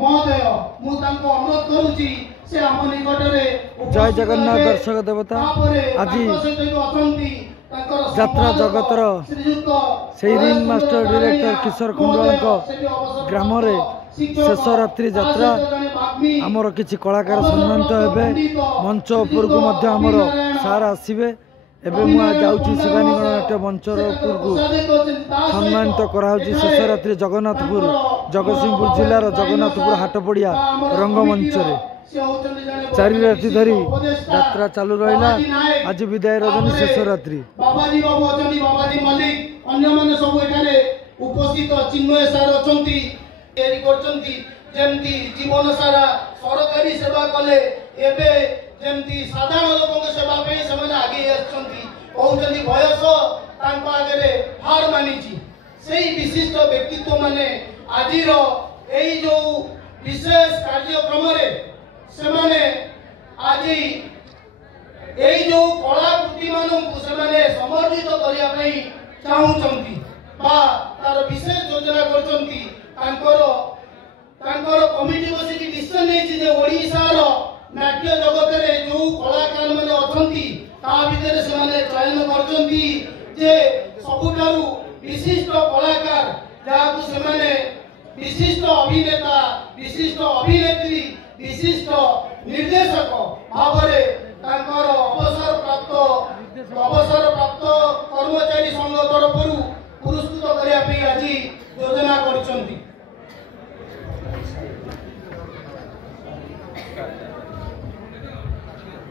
महोदय मु तांको अनुरोध करूची से हम निकट रे जय जगन्नाथ दर्शक देवता आज यात्रा जगतर से रिंग मास्टर डायरेक्टर किशोर खंडवाल ग्राम शेष रात्रि यात्रा आमर किसी कलाकार सम्मानित हेबे मंच उपरकू आमर सार आसबे एवं मुझे शिवानी गणनाट्य मंचर उपरकू सम्मानित कराऊँच शेष रात्रि जगन्नाथपुर जगतसिंहपुर जिलार जगन्नाथपुर हाटपड़िया रंगमंच चार राति धरी यात्रा चालू रहा। आज विदाय रजनी शेष रात्रि बाबाजी बाबू अछंती बाबाजी मल्लिक अन्य माने सब एठारे उपस्थित चिन्मय सार अछंती तयारी करछंती जेमती जीवन सारा सरकारी सेवा कले एबे जेमती साधारण लोकक सेवा पे समय आगे आछंती कहउछंती बयस तांको आगे हार मानिची सेही विशिष्ट व्यक्तित्व माने आजिर एई जो विशेष कार्यक्रम रे सेमाने आजी एई जो कलाकृति मानकु सेमाने समर्पित करिया पई चाहुचंती बा तार विशेष योजना करचंती तांकर कमिटी बसिकी डिसिजन नेछि जे ओडिसा रो नाट्य जगत रे जो कलाकार माने अछंती ता भितरे सेमाने चयन करचंती जे सबुठारु विशिष्ट कलाकार जाहाकु सेमाने विशिष्ट अभिनेता विशिष्ट अभिनेत्री विशिष्ट निर्देशक भावरे तांकर अवसर प्राप्त कर्मचारी संघ तरफ पुरस्कृत करिया पे आज योजना करछंती।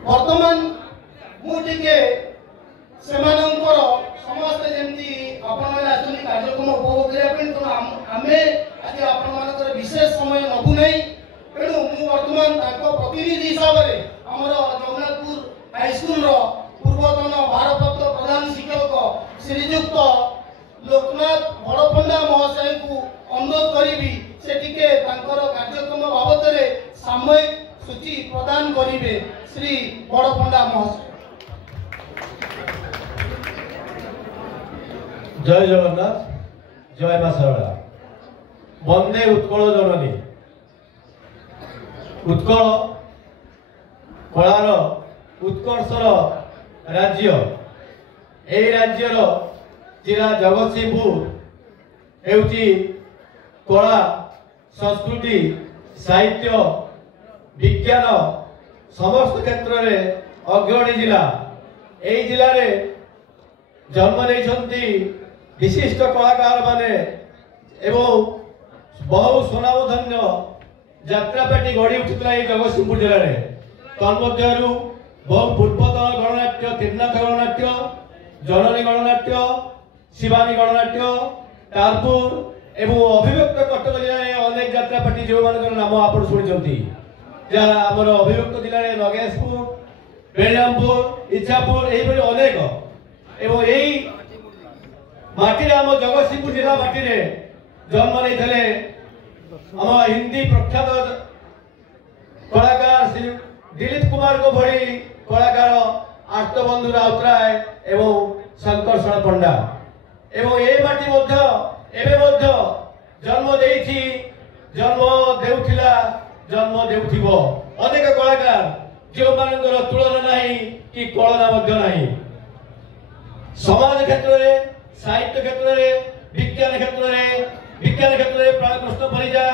वर्तमान मुटिके सेमानंकर समस्त जेंती आपण माने आछनी कार्यक्रम उपभोग करिया पे तो आमे आज आपण मानकर विशेष समय नबु नै तेणु मु वर्तमान ताको प्रतिनिधि हिसाब रे हमर जगन्नाथपुर हाई स्कूल रो पूर्वतन भारप्राप्त प्रधान शिक्षक श्रीयुक्त लोकनाथ बड़पंडा महाशय को अनुरोध करी से टिके तांकर कार्यक्रम बाबत रे सामयिक सूची प्रदान करिवे। श्री बड़पंडा महाशय। जय जगन्नाथ जय मां शारदा वंदे उत्कल जननी उत्कल कलार उत्कर्षर राज्य ए राज्यर जिला जगतसिंहपुर हेउची कला संस्कृति साहित्य विज्ञान समस्त क्षेत्र में अग्रणी जिला ए जिले में जन्म नहीं विशिष्ट कलाकार माने एवं बहु सुनामधन्य यात्रापेटी गढ़ी उठिता जगतसिंहपुर जिले में तन्मध्यरु बहु पूर्वतन गणनाट्य तीर्थनाथ गणनाट्य जननी गणनाट्य शिवानी गणनाट्य तारपुर एवं अभिव्यक्त कटक जिले में अनेक यात्रापेटी जो मान नाम आप शुणी जहाँ आमर अभिव्यक्त जिले में नगेशपुर बेलरामपुर इच्छापुर यही अनेक एवं यही माटी आम जगतसिंहपुर जिला माटी जन्म नहीं आम हिंदी प्रख्यात कलाकार श्री दिलीप कुमार को भली कलाकार आर्तबंधु राउतराय एवं शंकरषण पंडा एवं ये माटी जन्म देइछि जन्म देउथिबो अनेक कलाकार जो मानकर तुलना नहीं कि कलना नहीं समाज क्षेत्र में साहित्य क्षेत्र में विज्ञान क्षेत्र में प्राणकृष्ण परिजा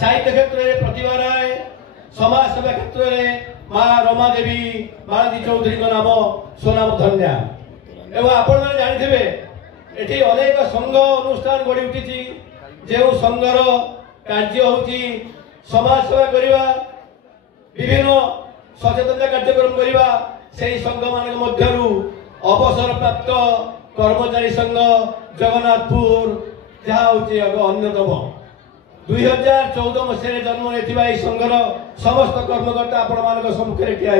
साहित्य क्षेत्र में प्रतिभा राय समाज सेवा क्षेत्र में माँ रमा देवी मालती चौधरी का नाम सोनाम धन्या एवं आपण मैंने जानिथिबे एठी अनेक संघ अनुष्ठान गढ़ी उठी जो संघर कार्य होची समाज सेवा करवा विभिन्न सचेतनता कार्यक्रम करवा सेही संघ मान मध्यरु अवसर प्राप्त कर्मचारी संघ जगन्नाथपुर जहाँ होची अन्यतम 2014 मसीह जन्म नहीं संघर समस्त कर्मकर्ता आपण मान सम्मुख में ठिया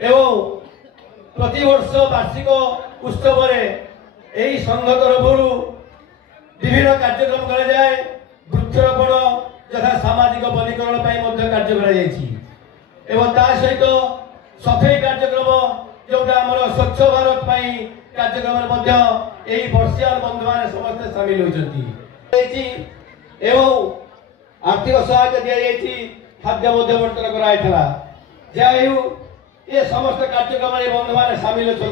एवं प्रतिवर्ष वार्षिक उत्सव यही संघ तरफ विभिन्न कार्यक्रम कर वृक्षरोपण तथा सामाजिक वनीकरण कार्य कर सहित सफाई कार्यक्रम जोटा आम स्वच्छ भारत कार्यक्रम यही वर्षियाल बंधु मैंने समस्त सामिल होती एवं आर्थिक सहायता दि खाद्य बंटन कराइला जय हो ये समस्त कार्यक्रम बंधु मैंने सामिल अच्छा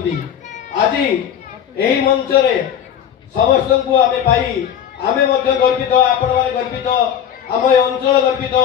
आज यही मंच रे समस्त को आमे पाई आमे गर्वित आपण मैंने गर्वित आम अंचल गर्वित।